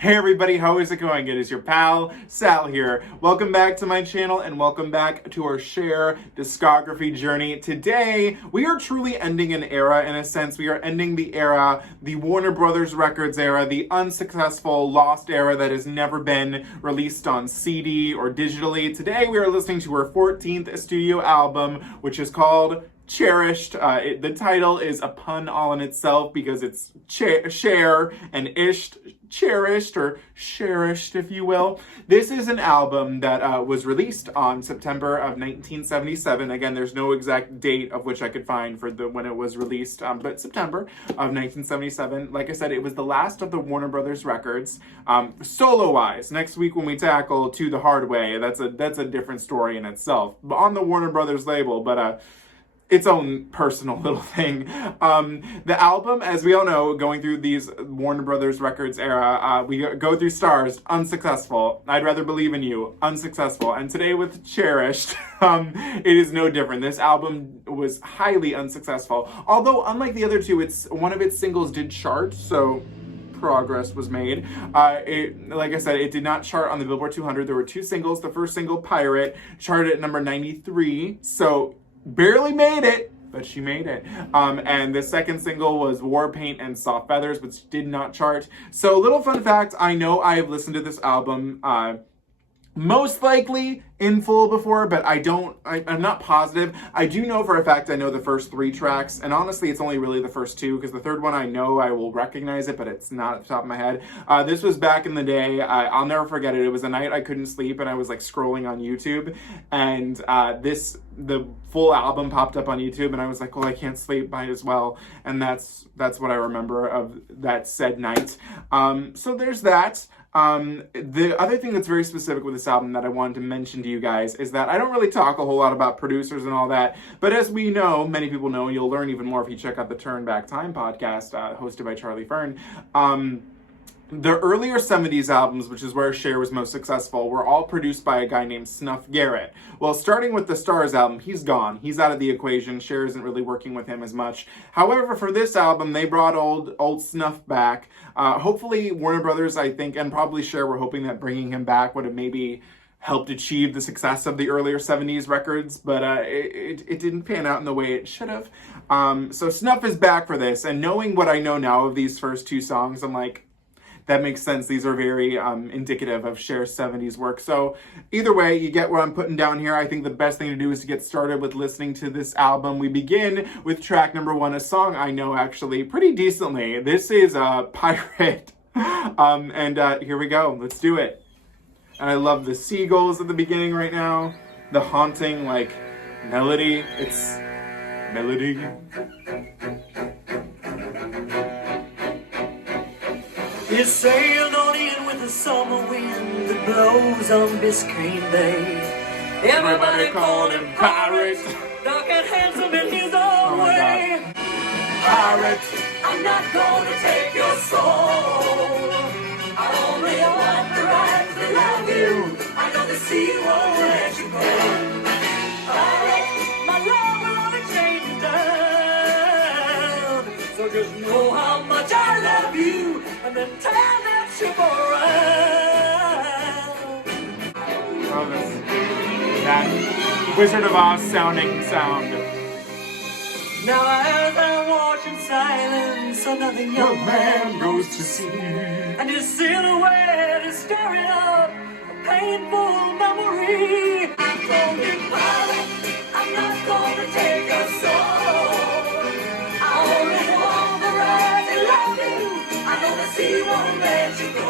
Hey everybody, how is it going? It is your pal, Sal here. Welcome back to my channel and welcome back to our Cher discography journey. Today, we are truly ending an era in a sense. We are ending the era, the Warner Brothers Records era, the unsuccessful, lost era that has never been released on CD or digitally. Today, we are listening to her 14th studio album, which is called Cherished. The title is a pun all in itself because it's Cher and ished, cherished, or cherished, if you will. This is an album that was released on September of 1977. Again, there's no exact date of which I could find for when it was released, but September of 1977. Like I said, it was the last of the Warner Brothers records. Solo-wise, next week when we tackle To the Hard Way, that's a different story in itself. But on the Warner Brothers label, but its own personal little thing. The album, as we all know, going through these Warner Brothers Records era, we go through stars, unsuccessful, I'd rather believe in you, unsuccessful, and today with Cherished, it is no different. This album was highly unsuccessful, although unlike the other two, one of its singles did chart, so progress was made. Like I said, it did not chart on the Billboard 200. There were two singles. The first single, Pirate, charted at number 93, so barely made it, but she made it. And the second single was War Paint and Soft Feathers, which did not chart. So, little fun fact, I know I have listened to this album most likely in full before, but I'm not positive. I do know for a fact I know the first three tracks, and honestly it's only really the first two, because the third one I know I will recognize it, but it's not at the top of my head. This was back in the day. I'll never forget it. It was a night I couldn't sleep and I was like scrolling on YouTube, and the full album popped up on YouTube, and I was like, well, I can't sleep, might as well. And that's what I remember of that said night. So there's that. The other thing that's very specific with this album that I wanted to mention to you guys is that I don't really talk a whole lot about producers and all that, but as we know, many people know, and you'll learn even more if you check out the Turn Back Time podcast, hosted by Charlie Fern. The earlier 70s albums, which is where Cher was most successful, were all produced by a guy named Snuff Garrett. Well, starting with the Stars album, he's gone. He's out of the equation. Cher isn't really working with him as much. However, for this album, they brought old Snuff back. Hopefully, Warner Brothers, I think, and probably Cher were hoping that bringing him back would have maybe helped achieve the success of the earlier 70s records, but it didn't pan out in the way it should have. So Snuff is back for this, and knowing what I know now of these first two songs, I'm like, that makes sense. These are very indicative of Cher's 70s work. So either way, you get what I'm putting down here. I think the best thing to do is to get started with listening to this album. We begin with track number 1, a song I know actually pretty decently. This is Pirate. Here we go. Let's do it. And I love the seagulls at the beginning right now. The haunting, like, melody. It's melody. You sailed on in with the summer wind that blows on Biscayne Bay. Everybody called him Pirate, dark and handsome in his own way. Pirate, I'm not gonna take your soul. I only want the right to love you. I know the sea won't let you go. Pirate, my love will only chain you down. So just know how much I love you, and then turn that ship around. Oh, that Wizard of Oz sounding sound. Now as I watch in silence, another young man goes to sea, and his silhouette is stirring up a painful memory. I told him, Pirate, I'm not gonna take your soul. I only want the right to love you. I know the sea won't let you go.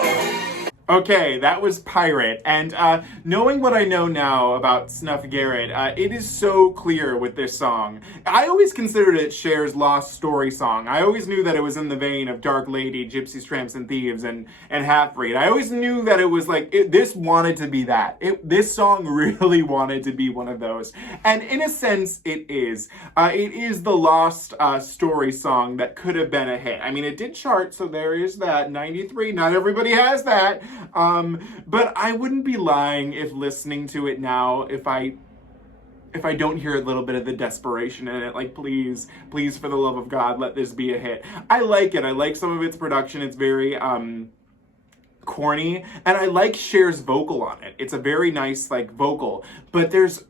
Okay, that was Pirate, and knowing what I know now about Snuff Garrett, it is so clear with this song. I always considered it Cher's lost story song. I always knew that it was in the vein of Dark Lady, Gypsies, Tramps, and Thieves, and Half-Breed. I always knew that it was like, this wanted to be that. This song really wanted to be one of those. And in a sense, it is. It is the lost story song that could have been a hit. I mean, it did chart, so there is that, 93. Not everybody has that. But I wouldn't be lying if listening to it now, if I don't hear a little bit of the desperation in it, like, please, for the love of God, let this be a hit. I like it. I like some of its production. It's very, corny, and I like Cher's vocal on it. It's a very nice like vocal, but there's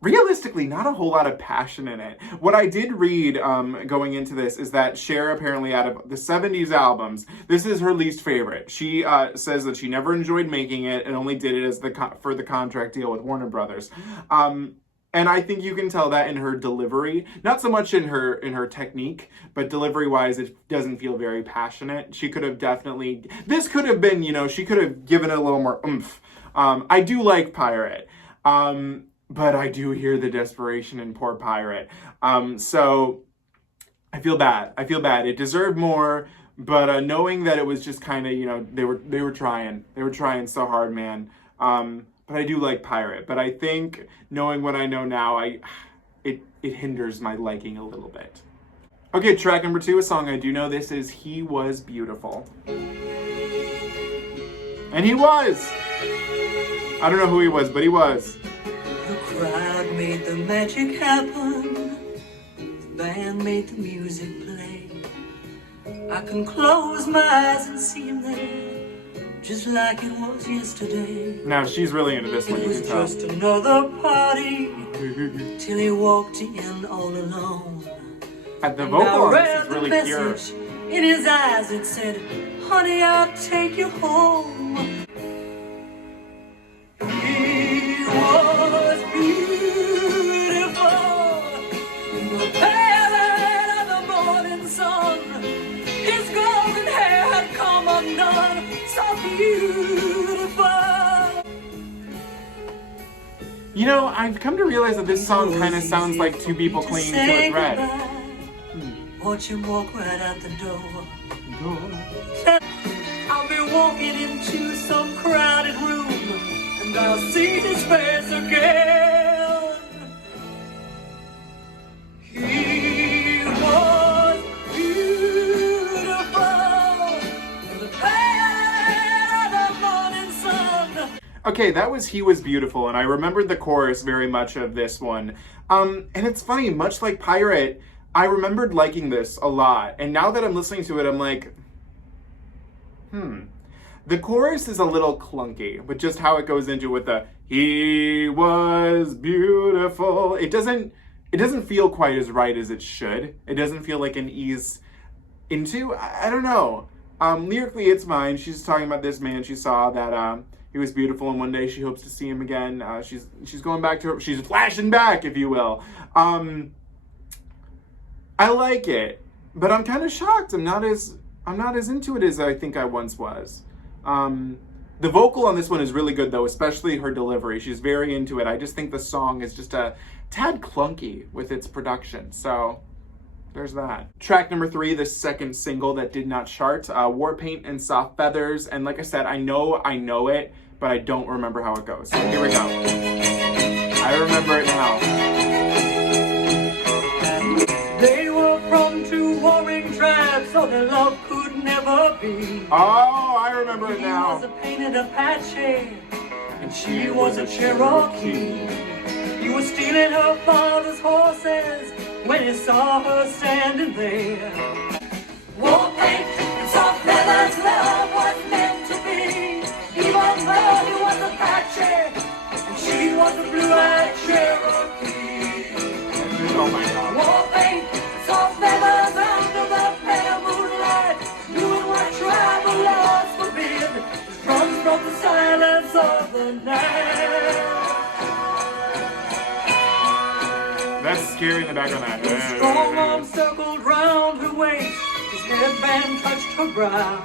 realistically not a whole lot of passion in it. What I did read going into this is that Cher apparently, out of the 70s albums, this is her least favorite. She says that she never enjoyed making it and only did it as for the contract deal with Warner Brothers. And I think you can tell that in her delivery, not so much in her technique, but delivery-wise, it doesn't feel very passionate. She could have definitely, this could have been, she could have given it a little more oomph. I do like Pirate. But I do hear the desperation in poor Pirate. So I feel bad. It deserved more, but knowing that it was just kind of, they were trying. They were trying so hard, man. But I do like Pirate. But I think knowing what I know now, it hinders my liking a little bit. Okay, track number 2, a song I do know. This is He Was Beautiful. And he was. I don't know who he was, but he was. The crowd made the magic happen. The band made the music play. I can close my eyes and see him there, just like it was yesterday. Now she's really into this one, you can tell. It was just another party till he walked in all alone. And the vocal on this is really pure. In his eyes it said, honey, I'll take you home. He was beautiful in the pale of the morning sun. His golden hair had come undone, so beautiful. I've come to realize that this song kind of sounds like two people clinging to a thread. Watch him walk right out the door. I'll be walking into some crowded room, and I'll see his face again. He was beautiful in the pale of the morning sun. Okay, that was He Was Beautiful, and I remembered the chorus very much of this one. And it's funny, much like Pirate, I remembered liking this a lot, and now that I'm listening to it, I'm like, The chorus is a little clunky, but just how it goes into with the he was beautiful, it doesn't feel quite as right as it should. It doesn't feel like an ease into, I don't know. Lyrically, it's fine. She's talking about this man she saw that he was beautiful, and one day she hopes to see him again. She's going back to her, she's flashing back, if you will. I like it, but I'm kind of shocked. I'm not as into it as I think I once was. The vocal on this one is really good though, especially her delivery. She's very into it. I just think the song is just a tad clunky with its production. So there's that. Track number 3, the second single that did not chart, War Paint and Soft Feathers. And like I said, I know it, but I don't remember how it goes. So here we go. I remember it now. They were from two warring tribes, so their love could never be. Oh, I remember it He now. was a painted Apache, and she was a Cherokee. He was stealing her father's horses when he saw her standing there. War paint and soft feathers, love was meant to be. Even though he was Apache, and she was a blue-eyed Cherokee. Oh my God. War paint, soft feathers under the pale moonlight, doing what tribal laws forbid. His drums broke the silence of the night. That's scary in the background. His strong arm circled round her waist, his headband touched her brow.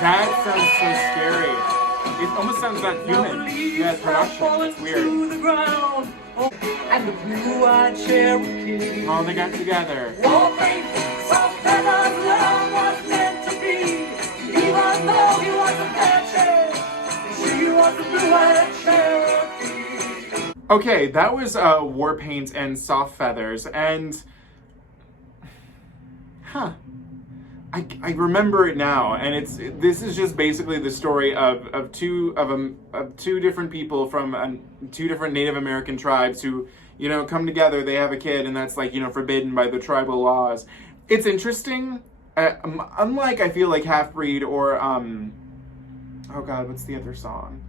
That sounds so scary. It almost sounds not human. Yeah, production. It's weird. To the ground, and the blue-eyed Cherokee. Oh, they got together. War paint, soft feathers, love was meant to be. Even though he was Apache, and she was a blue-eyed Cherokee. Okay, that was War Paint and Soft Feathers, and I remember it now, and this is just basically the story of two different people from two different Native American tribes who come together. They have a kid, and that's forbidden by the tribal laws. It's interesting. unlike I feel like Half Breed or oh god, what's the other song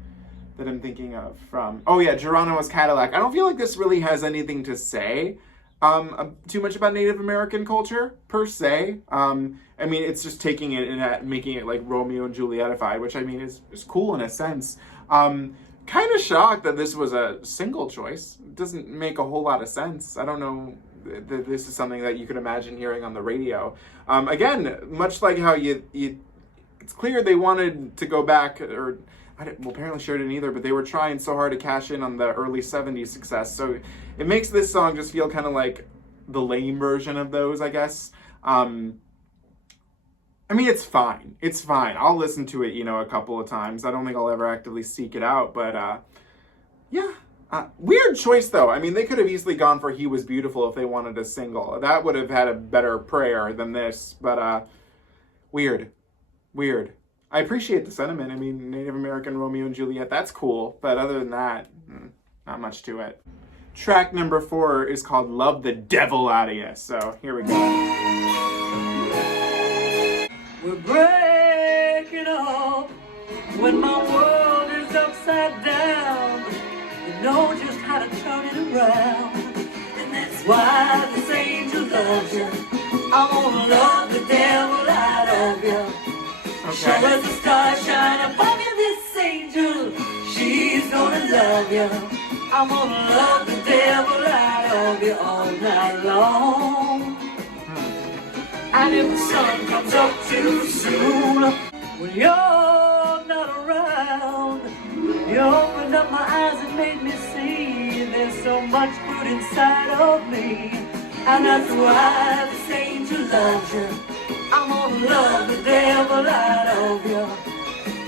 that I'm thinking of from? Oh yeah, Geronimo's Cadillac. I don't feel like this really has anything to say too much about Native American culture per se. I mean, it's just taking it and making it like Romeo and Julietified, which I mean is cool in a sense. Kind of shocked that this was a single choice. It doesn't make a whole lot of sense. I don't know that this is something that you could imagine hearing on the radio. Again, much like how it's clear they wanted to go back, or well, apparently Cher didn't either, but they were trying so hard to cash in on the early 70s success. So it makes this song just feel kind of like the lame version of those, I guess. I mean, it's fine. It's fine. I'll listen to it, a couple of times. I don't think I'll ever actively seek it out, but yeah. Weird choice, though. I mean, they could have easily gone for He Was Beautiful if they wanted a single. That would have had a better prayer than this, but weird. I appreciate the sentiment. I mean, Native American Romeo and Juliet, that's cool. But other than that, not much to it. Track number 4 is called Love the Devil Outta Ya. So here we go. We're breaking up when my world is upside down. You know just how to turn it around. And that's why this angel loves you. I'm gonna love the devil out of you. Show us the star shine above you, this angel. She's gonna love you. I'm gonna love the devil out of you all night long. And if the sun comes up too soon, when you're not around, you opened up my eyes and made me see there's so much good inside of me. And that's why this angel loves you. I'm gonna love the devil out of you.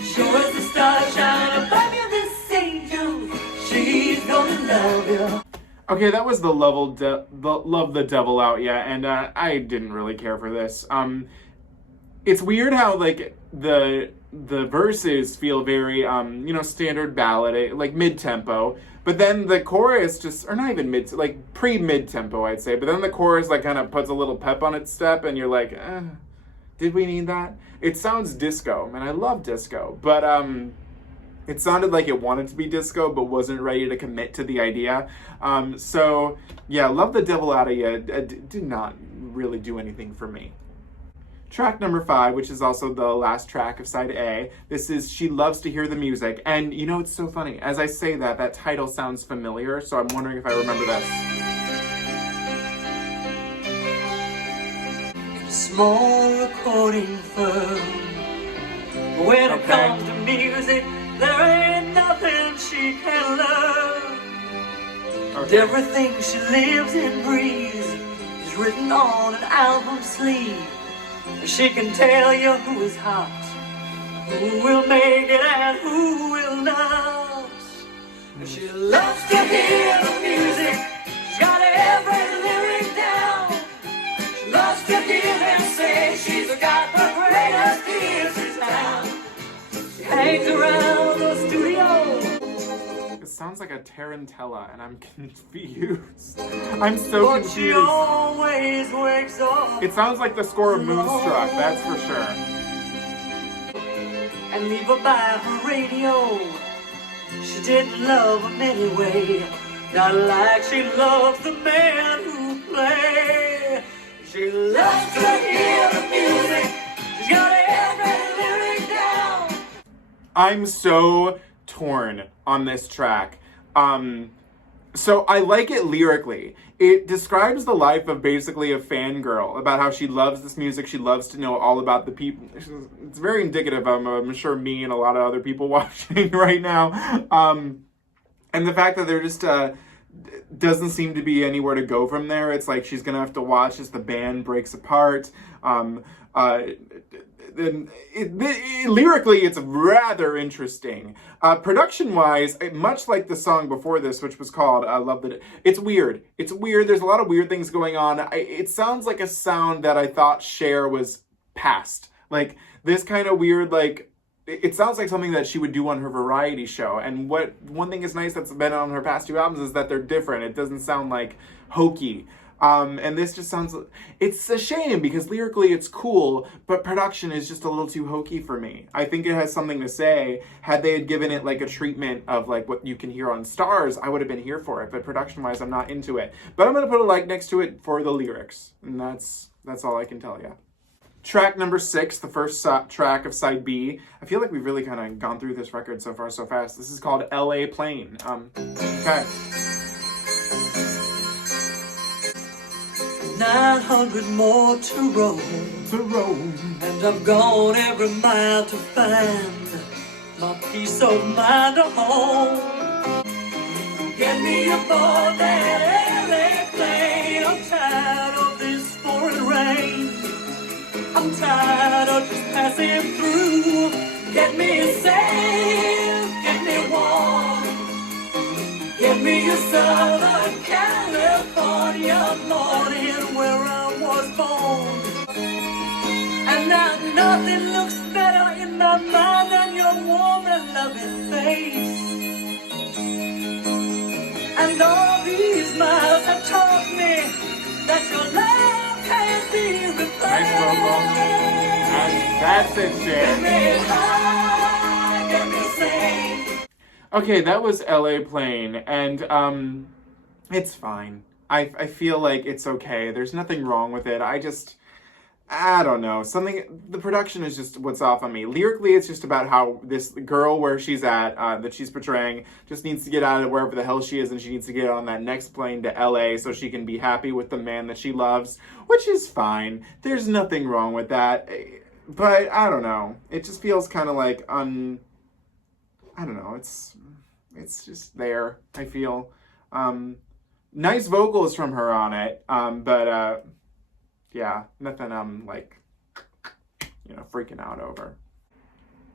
Show us the stars shine above you, this angel. She's gonna love you. Okay, that was the Love the Devil Out Ya, and I didn't really care for this. It's weird how like the verses feel very standard ballad, like mid-tempo, but then the chorus just, or not even pre-mid-tempo I'd say, but then the chorus like kind of puts a little pep on its step, and you're like, did we need that? It sounds disco, and I love disco, but it sounded like it wanted to be disco, but wasn't ready to commit to the idea. So yeah, Love the Devil Outta Ya did not really do anything for me. Track number 5, which is also the last track of side A. This is She Loves to Hear the Music. And it's so funny. As I say that title sounds familiar, so I'm wondering if I remember this. Small recording firm. When it comes to music, there ain't nothing she can learn. And everything she lives and breathes is written on an album sleeve. She can tell you who is hot, who will make it and who will not. She loves to hear the music, she's got every lyric down. She loves to hear them say she's got the greatest ears in town. She hangs around the studio. It sounds like a tarantella, and I'm confused. I'm so confused. She always wakes up. It sounds like the score of Moonstruck, that's for sure. And leave her by her radio. She didn't love him anyway. Not like she loves the man who plays. She loves to hear the music. She's got every lyric down. I'm so torn on this track. So I like it lyrically. It describes the life of basically a fangirl, about how she loves this music, she loves to know all about the people. It's very indicative of, I'm sure, me and a lot of other people watching right now. And the fact that there just doesn't seem to be anywhere to go from there. It's like she's gonna have to watch as the band breaks apart. Lyrically, it's rather interesting. Production-wise, much like the song before this, which was called Love the... It's weird. It's weird. There's a lot of weird things going on. It sounds like a sound that I thought Cher was past. Like, this kind of weird, like... It sounds like something that she would do on her variety show. And one thing is nice that's been on her past 2 albums is that they're different. It doesn't sound like hokey. And this just sounds, it's a shame because lyrically it's cool, but production is just a little too hokey for me. I think it has something to say. Had they had given it like a treatment of like what you can hear on Stars, I would have been here for it, but production wise, I'm not into it. But I'm going to put a like next to it for the lyrics. And that's all I can tell you. Track number 6, the first track of side B. I feel like we've really kind of gone through this record so far so fast. This is called LA Plane. Okay. 900 more to roam, and I've gone every mile to find my peace of mind at home. Get me aboard that LA plane. I'm tired of this pouring rain. I'm tired of just passing through. Get me safe, get me warm. Give me a Southern California morning where I was born. And now nothing looks better in my mind than your warm and loving face. And all these miles have taught me that your love can't be replaced. Nice vocal. That's it, Cher. Give me high, give me safe. Okay, that was LA Plane, and it's fine. I feel like it's okay. There's nothing wrong with it. I don't know. The production is just what's off on me. Lyrically, it's just about how this girl where she's at, that she's portraying, just needs to get out of wherever the hell she is, and she needs to get on that next plane to LA so she can be happy with the man that she loves, which is fine. There's nothing wrong with that. But I don't know. It just feels kind of like I don't know. It's just there, I feel. Nice vocals from her on it, but yeah, nothing I'm like, freaking out over.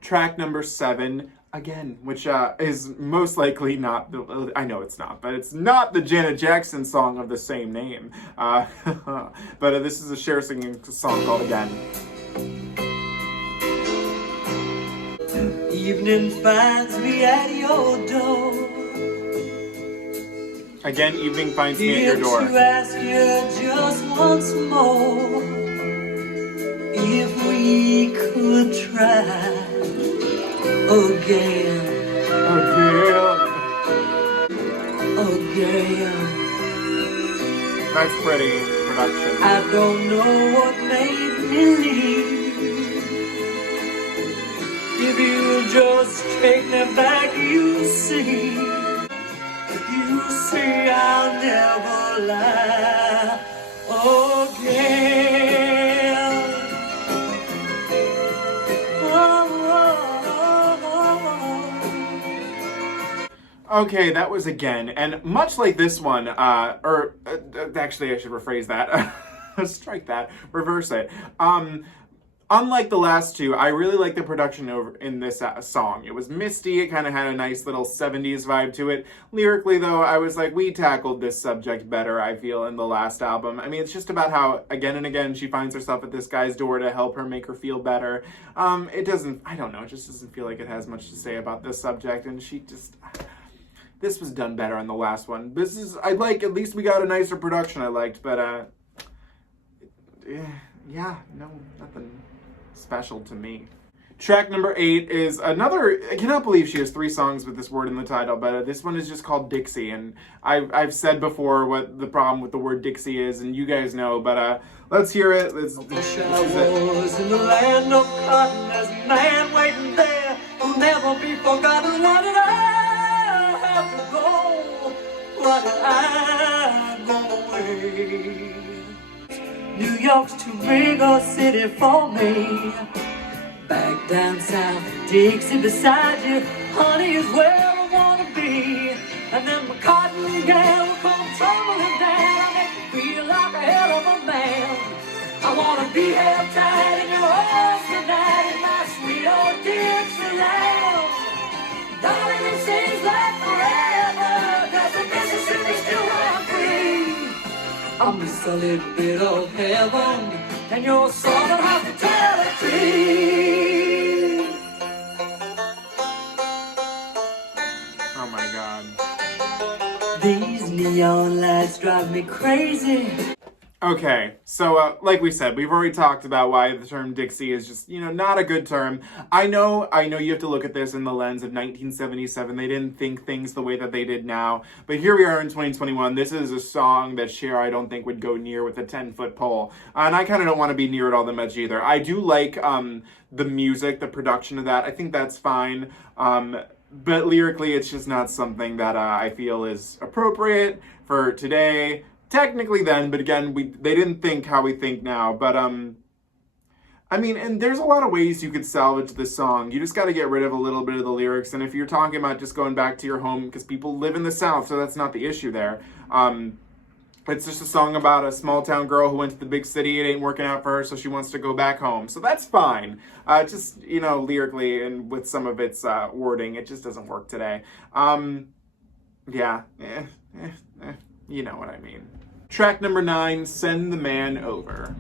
Track number 7, again, which is most likely not, I know it's not, but it's not the Janet Jackson song of the same name. But this is a Cher singing song called Again. Evening finds me at your door. Again, evening finds me at your door. To ask you just once more if we could try again. That's pretty production. I don't know what made me leave. If you just take me back, you see. You see, I'll never lie again. Okay, that was Again, and much like this one, actually I should rephrase that. Strike that, reverse it. Unlike the last two, I really like the production in this song. It was misty, it kind of had a nice little 70s vibe to it. Lyrically, though, I was like, we tackled this subject better, I feel, in the last album. I mean, it's just about how, again and again, she finds herself at this guy's door to help her make her feel better. It doesn't, I don't know, it just doesn't feel like it has much to say about this subject, and this was done better on the last one. At least we got a nicer production I liked, but, yeah, no, nothing special to me. Track number 8 is another, I cannot believe she has 3 songs with this word in the title, but this one is just called Dixie, and I've said before what the problem with the word Dixie is, and you guys know, but let's hear it. I wish I was in the land of cotton, there's a man waiting there who'll never be forgotten. Why did I have to go? Why did I go away? New York's too big a city for me. Back down south, Dixie beside you, honey, is where I wanna be. And then my cotton gal will come tumbling down. I make you feel like a hell of a man. I wanna be held tight in your arms tonight in my sweet old Dixieland. Darling, it seems like forever, 'cause the Mississippi still runs free. I miss a little bit of heaven and your southern hospitality. Oh my god. These neon lights drive me crazy. Okay, so like we said, we've already talked about why the term Dixie is just, not a good term. I know you have to look at this in the lens of 1977. They didn't think things the way that they did now. But here we are in 2021. This is a song that Cher, I don't think, would go near with a 10-foot pole. And I kind of don't want to be near it all that much either. I do like the music, the production of that. I think that's fine. But lyrically, it's just not something that I feel is appropriate for today. Technically then, but again, they didn't think how we think now. But I mean, and there's a lot of ways you could salvage this song. You just got to get rid of a little bit of the lyrics. And if you're talking about just going back to your home, because people live in the South, so that's not the issue there. It's just a song about a small town girl who went to the big city. It ain't working out for her, so she wants to go back home. So that's fine. Just, lyrically and with some of its wording, it just doesn't work today. Yeah, you know what I mean. Track number 9, Send the Man Over.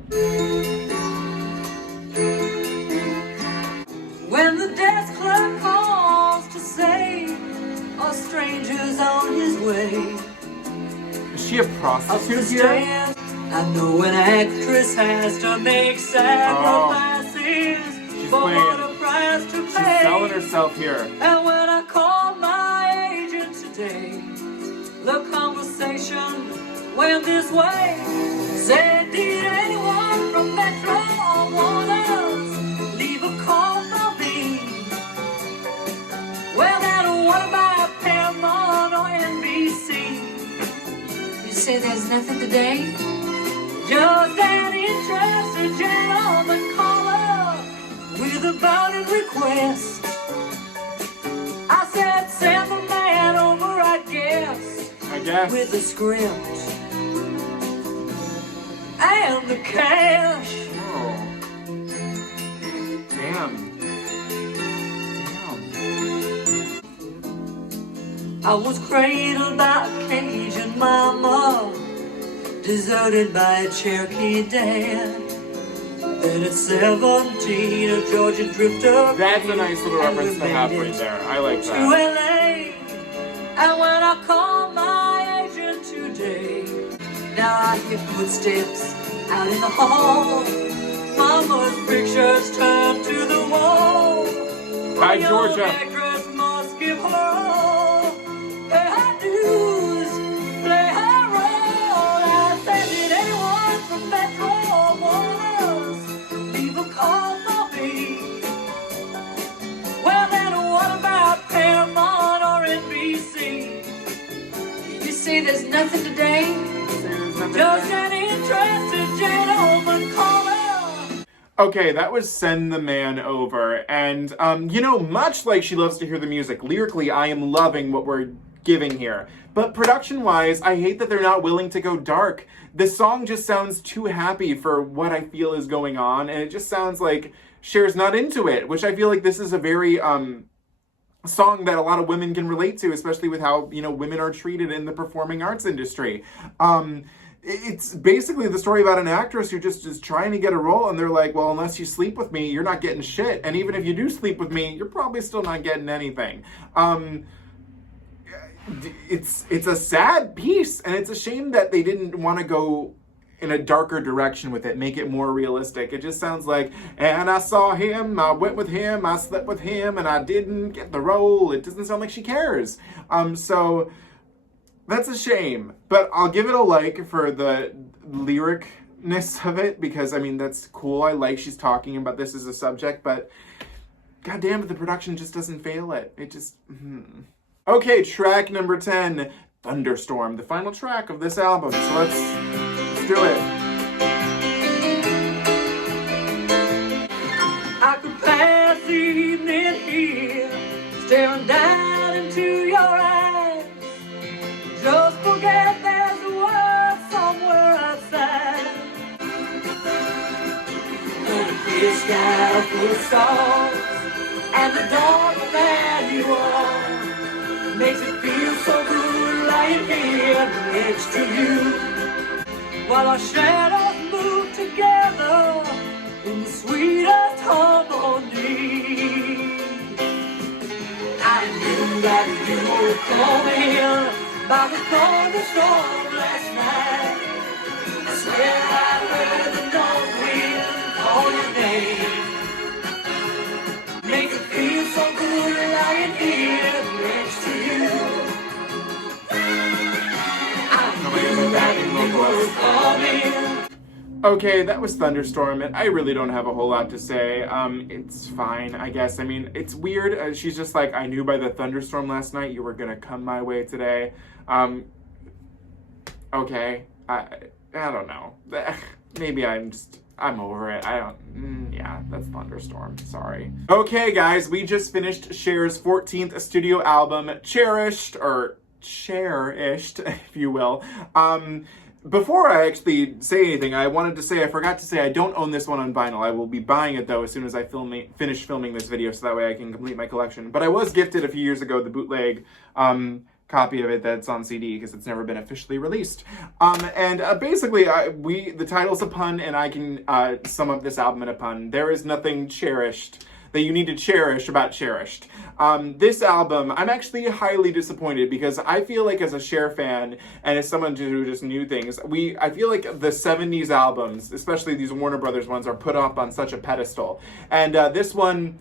When the desk clerk calls to say a stranger's on his way, is she a prostitute here? I know an actress has to make sacrifices for what a price to pay. She's selling herself here. And when I called my agent today, the conversation went this way. Said, did anyone from Metro or Warner's leave a call from me? Well, then what about Paramount or NBC? You say there's nothing today? Just an interested gentleman caller with a burning request. I said, send the man over, I guess. With the script and the cash. Oh. Damn. I was cradled by a Cajun mama, deserted by a Cherokee dad. Then at 17, a Georgia drifter. That's a nice little reference to have right there. I like that. To LA, and when I called my agent today, now I hear footsteps out in the hall. Mama's pictures turned to the wall. Hi, Georgia. Actress must give her all. Pay her dues, play her role. I said, did anyone from Metro or Warner's leave a call for me? Well, then what about Paramount or NBC? You say there's nothing today? Just an interested gentleman caller. Okay, that was Send the Man Over. And, much like she loves to hear the music, lyrically, I am loving what we're giving here. But production-wise, I hate that they're not willing to go dark. The song just sounds too happy for what I feel is going on, and it just sounds like Cher's not into it, which I feel like this is a very, song that a lot of women can relate to, especially with how, women are treated in the performing arts industry. It's basically the story about an actress who just is trying to get a role, and they're like, well, unless you sleep with me, you're not getting shit. And even if you do sleep with me, you're probably still not getting anything. It's a sad piece, and it's a shame that they didn't want to go in a darker direction with it, make it more realistic. It just sounds like, and I saw him, I went with him, I slept with him, and I didn't get the role. It doesn't sound like she cares. So that's a shame, but I'll give it a like for the lyricness of it, because that's cool. I like she's talking about this as a subject, but goddamn it, the production just doesn't fail it. It just, Okay, track number 10, Thunderstorm, the final track of this album. So let's do it. I could pass the evening here, staring down into your eyes. Just forget there's a world somewhere outside. And a clear sky full of stars, and the dark that you are makes it feel so good lying here next to you, while our shadows move together in the sweetest harmony. I knew that you would come in by the thunderstorm last night. I Yeah, I heard the north wind call your name. Make it feel so good lying here next to you. I knew that it was coming. Okay, that was Thunderstorm, and I really don't have a whole lot to say. It's fine, I guess. I mean, it's weird. She's just like, I knew by the thunderstorm last night you were gonna come my way today. Okay, I don't know. Maybe I'm over it. Yeah, that's Thunderstorm. Sorry. Okay, guys, we just finished Cher's 14th studio album, Cherished, or Cherished, if you will. Before I actually say anything, I forgot to say I don't own this one on vinyl. I will be buying it, though, as soon as I finish filming this video, so that way I can complete my collection. But I was gifted a few years ago the bootleg copy of it that's on CD, because it's never been officially released. Basically, the title's a pun, and I can sum up this album in a pun. There is nothing cherished that you need to cherish about Cherished. This album, I'm actually highly disappointed, because I feel like as a Cher fan and as someone who just knew things, I feel like the 70s albums, especially these Warner Brothers ones, are put up on such a pedestal. And this one,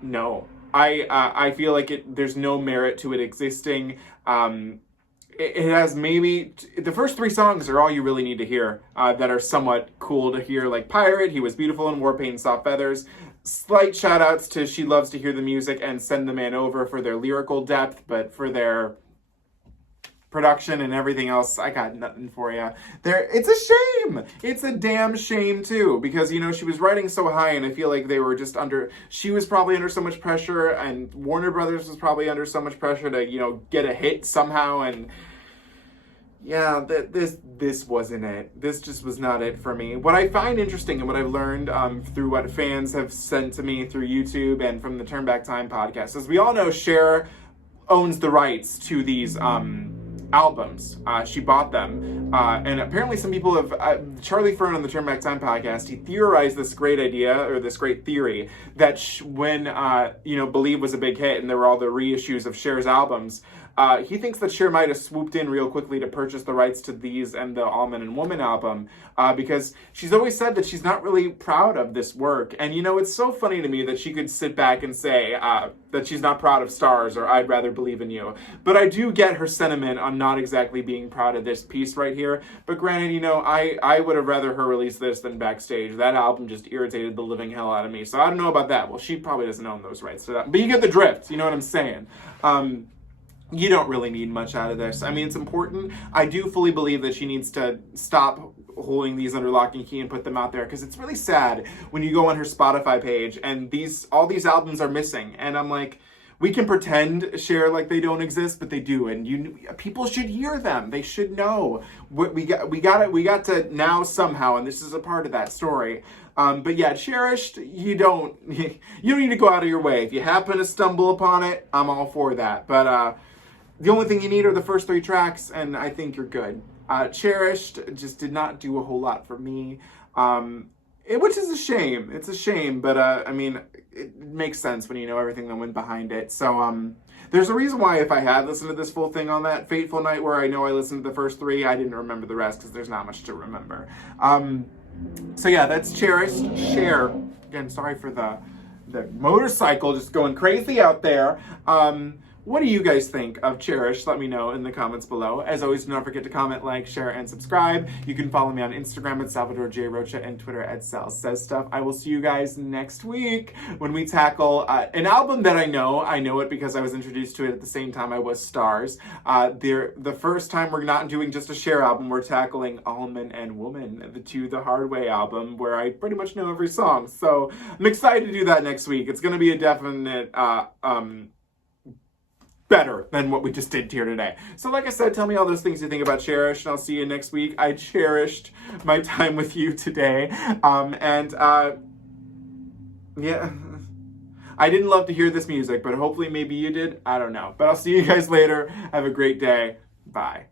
no. I feel like there's no merit to it existing. It has maybe the first 3 songs are all you really need to hear that are somewhat cool to hear, like Pirate, He Was Beautiful, and Warpaint and Soft Feathers. Slight shout outs to She Loves to Hear the Music and Send the Man Over for their lyrical depth, but for their production and everything else, I got nothing for you. It's a shame. It's a damn shame too, because she was writing so high, and I feel like they were just she was probably under so much pressure, and Warner Brothers was probably under so much pressure to get a hit somehow, and yeah, this wasn't it. This just was not it for me. What I find interesting and what I've learned through what fans have sent to me through YouTube and from the Turn Back Time podcast is, we all know Cher owns the rights to these albums. She bought them. And apparently some people have, Charlie Fern on the Turn Back Time podcast, he theorized this great idea, or this great theory, that when, Believe was a big hit and there were all the reissues of Cher's albums, he thinks that Cher might have swooped in real quickly to purchase the rights to these and the All Men and Woman album, because she's always said that she's not really proud of this work. And, it's so funny to me that she could sit back and say that she's not proud of Stars or I'd Rather Believe in You. But I do get her sentiment on not exactly being proud of this piece right here. But granted, I would have rather her release this than Backstage. That album just irritated the living hell out of me. So I don't know about that. Well, she probably doesn't own those rights to that. But you get the drift. You know what I'm saying? You don't really need much out of this. I mean, it's important. I do fully believe that she needs to stop holding these under lock and key and put them out there, because it's really sad when you go on her Spotify page and all these albums are missing. And I'm like, we can pretend, Cher, like they don't exist, but they do. And people should hear them. They should know. We got to now somehow, and this is a part of that story. But yeah, Cherished, you don't need to go out of your way. If you happen to stumble upon it, I'm all for that. But the only thing you need are the first 3 tracks, and I think you're good. Cherished just did not do a whole lot for me, which is a shame. It's a shame, but I mean, it makes sense when you know everything that went behind it. So there's a reason why if I had listened to this full thing on that fateful night where I know I listened to the first 3, I didn't remember the rest, because there's not much to remember. So yeah, that's Cherished. Cher. Again, sorry for the motorcycle just going crazy out there. What do you guys think of Cherished? Let me know in the comments below. As always, do not forget to comment, like, share, and subscribe. You can follow me on Instagram at Salvador J. Rocha and Twitter at Sal Says Stuff. I will see you guys next week when we tackle an album that I know it because I was introduced to it at the same time I was Stars. The first time we're not doing just a Cher album, we're tackling All Men and Woman, the Hard Way album, where I pretty much know every song. So I'm excited to do that next week. It's going to be a definite better than what we just did here today. So like I said, tell me all those things you think about Cherished, and I'll see you next week. I cherished my time with you today. Yeah, I didn't love to hear this music, but hopefully maybe you did. I don't know. But I'll see you guys later. Have a great day. Bye.